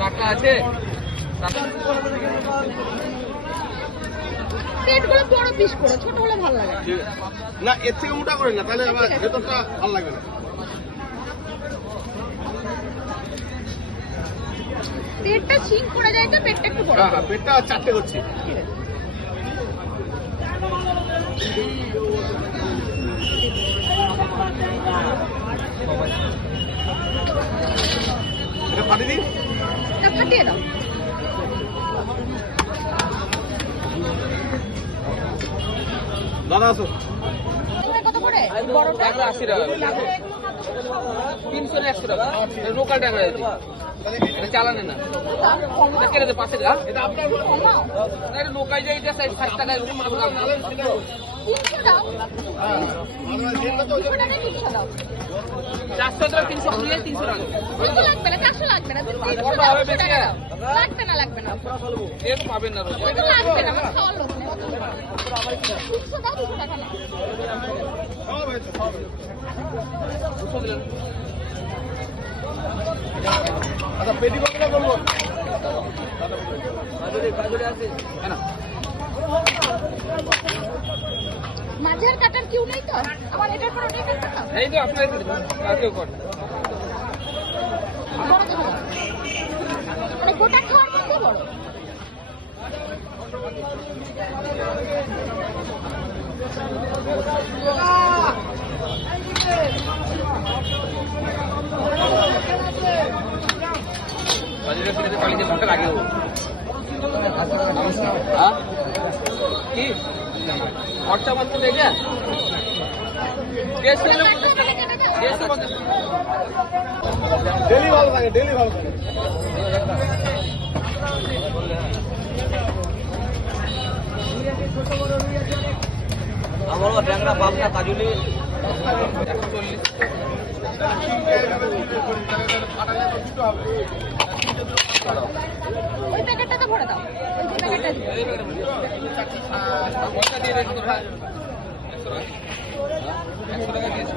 কাটা আছে পেটগুলো বড় পিস করে, ছোট হলে ভালো লাগে না। এর থেকে মোটা করেন না, তাহলে আবার ভেতরটা ভালো লাগবে না। পেটটা ছিং করে যায় তো, পেটটা একটু বড়। হ্যাঁ, পেটটা 4টে করছি। এটা ফাটিয়ে দিই, এটা ফাটিয়ে দাও। দাদা আসো। এগুলো কত করে? বড়টা 180 টাকা, 300 100 টাকা লোকাল টাকা আছে। এটা চালানে না, এটা কেটে দে পাশে যা। এটা আপনার লোকাল যে এটা 60 টাকা এরকম মাল দাম 300 দাও। দুটো টাকা 300 দাও। 400 টাকা 300 হলে 300 টাকা 300 লাগবে না, 400 লাগবে না, তুমি 300 দাও, 200 টাকা দাও। লাগবে না, লাগবে না, এর পাবেন না রোজ। ওটা লাগবে না, আমার খাওয়ার লোক নেই। 300 দাও, 200 টাকা নাও। দুশো দিলেন। আচ্ছা, পেটি কত টাকা বলবো? কেন মাঝের কাটার কিউ নেই তো? আমার এটার পর ওটাই কাটতে দাও। এই তো আপনার কাকেও কর বড় খাও। মানে গোটা খাওয়ার মধ্যে বড়। বাজারে ফিরে পালিয়ে ঘন্টা লাগে ও। হ্যাঁ কি খরচা বন্ধ দেখে গ্যাস কিলো গ্যাস বন্ধ। ডেলি ভালো থাকে, ডেলি ভালো থাকে। আমার ট্যাংরা পাবনা কাজুলি 140। ওই প্যাকেটটাতে ভরে দাও। ওই যে প্যাকেটটা দিও। পয়সা দিয়ে দেন তো ভাই 100 টাকা 100 টাকা দিয়েছি।